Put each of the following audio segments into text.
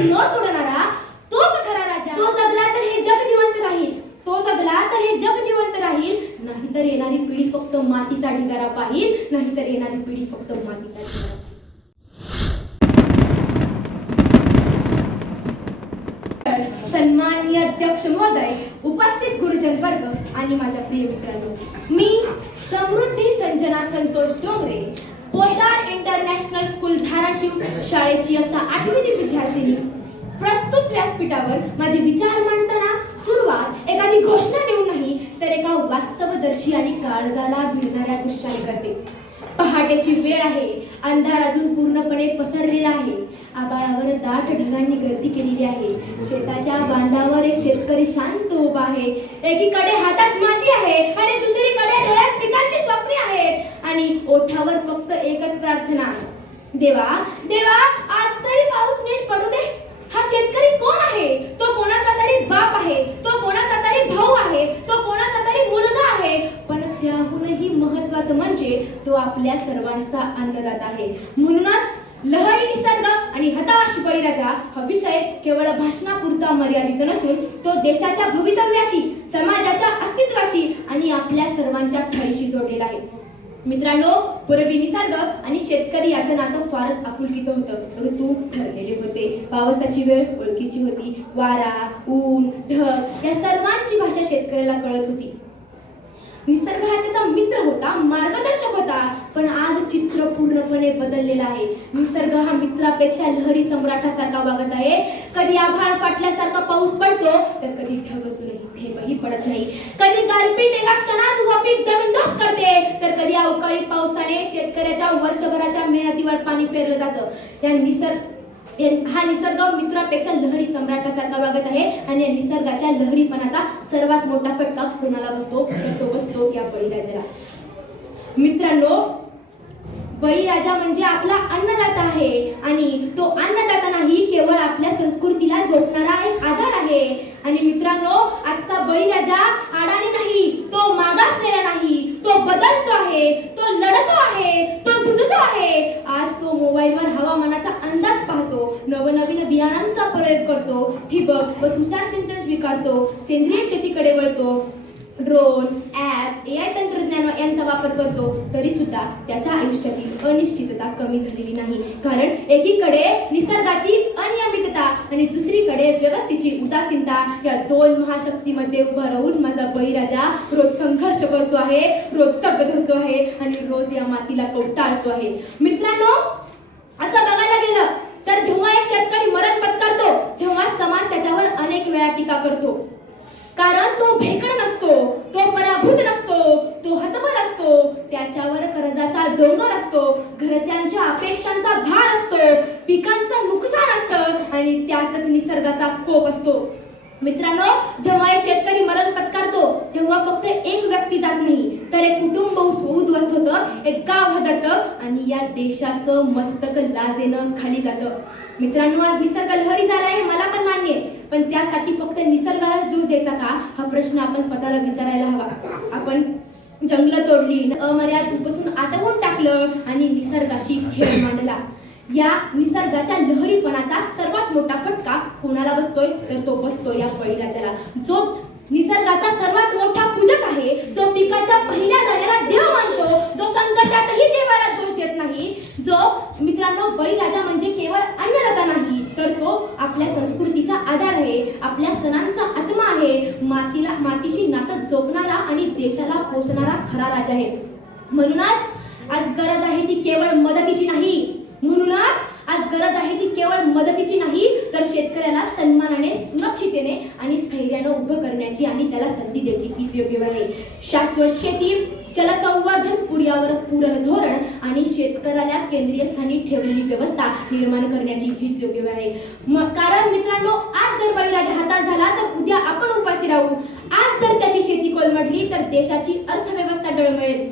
तर न सोडणारा तोच खरा राजा. तो जगला तर हे जग जिवंत राहील, तो जगला तर हे जग जिवंत राहील, नाहीतर येणारी पिढी फक्त मातीचा ढिगारा पाहिल, नाहीतर येणारी पिढी फक्त मातीचा ढिगारा. सन्माननीय अध्यक्ष महोदय, उपस्थित गुरुजन वर्ग आणि माझ्या प्रिय मित्रांनो, मी समृद्धी संजना संतोष डोंगरे, पोद्दार इंटरनॅशनल स्कूल धाराशिव शाळेची इयत्ता 8वी विद्यार्थिनी, प्रस्तुत व्यासपीठावर माझे विचार मांडताना सुरुवात एखादी घोषणा देऊन नाही तर एका वास्तवदर्शी आणि काळजाला भिडणाऱ्या दृश्याने करते. पहाटेची वेळ आहे, अंधार अजून पूर्णपणे पसरलेला आहे, आभाळावर दाट ढगांनी गर्दी केलेली आहे. शेताच्या बांधावर एक शेतकरी शांत उभा आहे. एकीकडे हातात माती आहे आणि दुसरीकडे डोळ्यात पिकांची स्वप्ने आहेत आणि ओठावर फक्त एकच प्रार्थना, देवा देवा आज तरी पाऊस नीट पडू दे. हा शेतकरी कोण आहे? तो कोणाचा तरी बाप आहे, तो कोणाचा तरी भाऊ आहे, तो कोणाचा तरी मुलगा आहे, पण त्याहूनही महत्त्वाचं म्हणजे तो आपल्या सर्वांचा अन्नदाता आहे. म्हणूनच लहरी निसर्ग आणि हताश बळीराजा हा विषय केवळ भाषणापुरता मर्यादित नसून तो देशाच्या भवितव्याशी, समाजाच्या अस्तित्वाशी आणि आपल्या सर्वांच्या खरीशी जोडलेला आहे. मित्रांनो, पूर्वी निसर्ग आणि शेतकरी याचं नातं फारच आपुलकीचं होतं. ऋतू ठरलेले होते, पावसाची वेळ ओळखीची होती, वारा, ऊन, ढग या सर्वांची भाषा शेतकऱ्याला कळत होती. निसर्ग हा त्याचा मित्र होता, मार्गदर्शक होता. पण आज चित्र पूर्णपणे बदललेलं आहे. निसर्ग हा मित्रापेक्षा लहरी सम्राटासारखा वागत आहे. कधी आभाळ फाटल्यासारखा पाऊस पडतो तर कधी ढग असूनही थेंबही पडत नाही. कधी गारपीट एका क्षणात उभा पीक जमीनदोस्त करते तर कधी अवकाळी पावसाने शेतकऱ्याच्या वर्षभराच्या मेहनतीवर पाणी फेरलं जातं. हा निसर्ग मित्रापेक्षा लहरी सम्राटासारखा वागत आहे आणि या निसर्गाच्या लहरीपणाचा सर्वात मोठा फटका कोणाला बसतो तर तो बसतो या बळीराजाला. मित्रांनो, बळीराजा म्हणजे आपला अन्नदाता आहे आणि तो अन्नदाता नाही, केवळ आपल्या संस्कृतीला जोडणारा एक आधार आहे. आणि मित्रांनो, आजचा बळीराजा अडाणी नाही, तो मागासलेला नाही, तो बदलतो आहे, तो लढतो आहे, तो झुंजतो आहे. आज तो मोबाईलवर हवामानाचा अंदाज पाहतो, नवनवीन बियाणांचा प्रयोग करतो, ठिबक व तुषार सिंचन स्वीकारतो, सेंद्रिय शेतीकडे वळतो, ड्रोन, ॲप्स, AI तंत्रज्ञान यांचा वापर करतो. तरी सुद्धा त्याच्या आयुष्यातील अनिश्चितता कमी झालेली नाही. कारण एकीकडे निसर्गाची अनियमितता आणि दुसरीकडे व्यवस्थेची उदासीनता या दोन महाशक्तीमध्ये उभा राहून माझा बळीराजा रोज संघर्ष करतो आहे, रोज तग धरतो आहे आणि रोज या मातीला कवटाळतो आहे. मित्रांनो, असं बघायला गेलं तर जेव्हा एक शेतकरी मरण पत्करतो तेव्हा समाज त्याच्यावर अनेक वेळा टीका करतो. कारण तो भेकड नसतो, तो पराभूत नसतो, तो हतबल असतो, त्याच्यावर कर्जाचा डोंगर असतो, घरच्यांच्या अपेक्षांचा भार असतो, पिकांचं नुकसान असतं आणि त्यातच निसर्गाचा कोप असतो. मित्रांनो, जेव्हा एक शेतकरी मरण पत्करतो तेव्हा फक्त एक व्यक्ती जात नाही तर एक कुटुंब उद्ध्वस्त होतं, एक गाव हादरतं आणि या देशाचं मस्तक लाजेनं खाली जातं. मित्रांनो, आज निसर्ग लहरी झाला आहे मला पण मान्य आहे, पण त्यासाठी फक्त निसर्गाला दोष द्यायचा का हा प्रश्न आपण स्वतःला विचारायला हवा. आपण जंगलं तोडली, अमर्याद उपसून आटवून टाकलं आणि निसर्गाशी खेळ मांडला. या निसर्गाच्या लहरीपणाचा सर्वात मोठा फटका कोणाला बसतोय तर तो बसतो या बळीराजाला, जो निसर्गाचा सर्वात मोठा पूजक आहे, जो पिकाच्या पहिल्या दाण्याला देव मानतो, जो संकटातही देवाला दोष देत नाही. जो मित्रांनो, बळीराजा म्हणजे केवळ अन्नदाता नाही तर तो आपल्या संस्कृतीचा आधार आहे, आपल्या सणांचा आत्मा आहे, मातीशी नातं जोडणारा आणि देशाला पोसणारा खरा राजा आहे. म्हणूनच आज गरज आहे ती केवळ मदतीची नाही, तर शेतकऱ्याला सन्मानाने, सुरक्षिततेने आणि स्थैर्याने उभं करण्याची आणि त्याला संधी द्यायची हीच योग्य वेळ आहे. शाश्वत शेती, जलसंवर्धन, पर्यावरण पूरक धोरण आणि शेतकऱ्याला केंद्रीय स्थानी ठेवलेली व्यवस्था निर्माण करण्याची हीच योग्य वेळ आहे. कारण मित्रांनो, आज जर बळीराजा हातात झाला तर उद्या आपण उपाशी राहू. आज जर त्याची शेती कोलमडली तर देशाची अर्थव्यवस्था डळमळेल.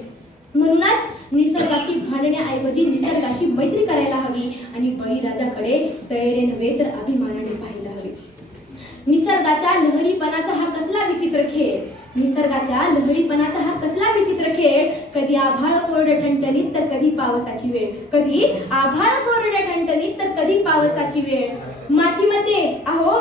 म्हणूनच निसर्गाशी भांडण्याऐवजी निसर्गाशी मैत्री करायला हवी आणि बळीराजाकडे दयेने नव्हे तर अभिमानाने पाहायला हवे. निसर्गाच्या लहरीपणाचा हा कसला विचित्र खेळ. निसर्गाच्या लहरीपणाचा हा कसला विचित्र खेळ. कधी आभाळ कोरडं ठणठणीत तर कधी पावसाची वेळ. कधी आभाळ कोरडं ठणठणीत तर कधी पावसाची वेळ. मातीमध्ये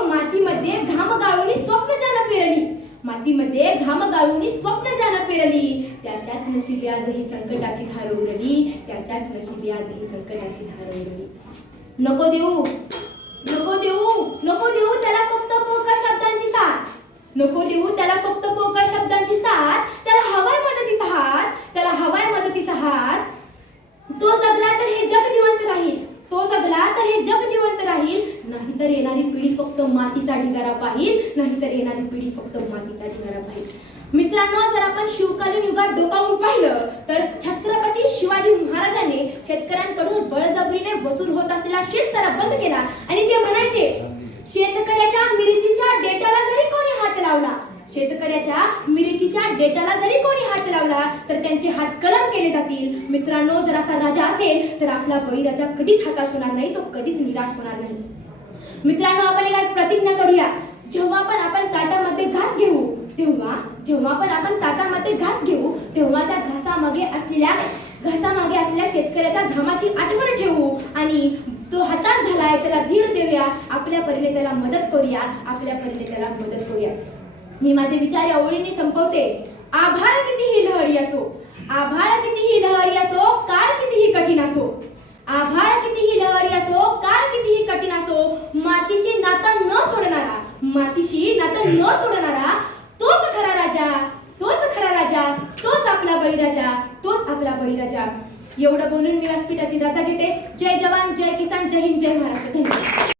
मातीमध्ये घाम गाळून स्वप्न जाणं पेरली. मातीमध्ये घाम गाळून स्वप्न जाणं पेरली. त्याच्याच नशिबी आजही संकटाची धार उरली. त्याच्याच नशिबी आजही संकटाची धार उरली. नको देऊ नको देऊ नको देऊ त्याला फक्त पोकळ शब्दांची साथ. नको देऊ त्याला फक्त पोकळ शब्दांची साथ. त्याला हवाय मदतीचा हात. त्याला हवाय मदतीचा हात. तो जगला तर हे जग जिवंत राहील. तो जगला तर हे जग जिवंत राहील. नाहीतर येणारी पिढी फक्त मातीचा ढिगारा पाहिल. नाहीतर येणारी पिढी फक्त मातीचा ढिगारा पाहिल. मित्रांनो, जर आपण शिवकालीन युगात डोकावून पाहिलं तर छत्रपती शिवाजी महाराजांनी शेतकऱ्यांकडून बळजबरीने वसूल होत असलेला शेतसारा बंद केला आणि ते म्हणायचे, शेतकऱ्याच्या मिरचीच्या डेटाला जरी कोणी हात लावला, शेतकऱ्याच्या मिरचीच्या डेटाला जरी कोणी हात लावला तर त्यांचे हात कलम केले जातील. मित्रांनो, जर असा राजा असेल तर आपला बळीराजा कधीच हताश होणार नाही. तो कधीच निराश होणार नाही. मित्रांनो, आपण एक आज प्रतिज्ञा करूया. जेव्हा पण आपण ताटामध्ये घास घेऊ तेव्हा त्या घासामागे असलेल्या शेतकऱ्याच्या घामाची आठवण ठेवू आणि तो हताश झालाय त्याला धीर देऊया. आपल्या परीने त्याला मदत करूया. मी माझे विचार या ओळीने संपवते. आभाळ कितीही लहरी असो, आभाळ कितीही लहरी असो, काळ कितीही कठीण असो, आभाळ कितीही लहरी असो, काळ कितीही कठीण असो, मातीशी नातं न सोडणारा तोच खरा राजा, तोच आपला बळीराजा. एवढं बोलून मी व्यासपीठाची रजा घेते. जय जवान, जय किसान, जय हिंद, जय महाराष्ट्र. धन्यवाद.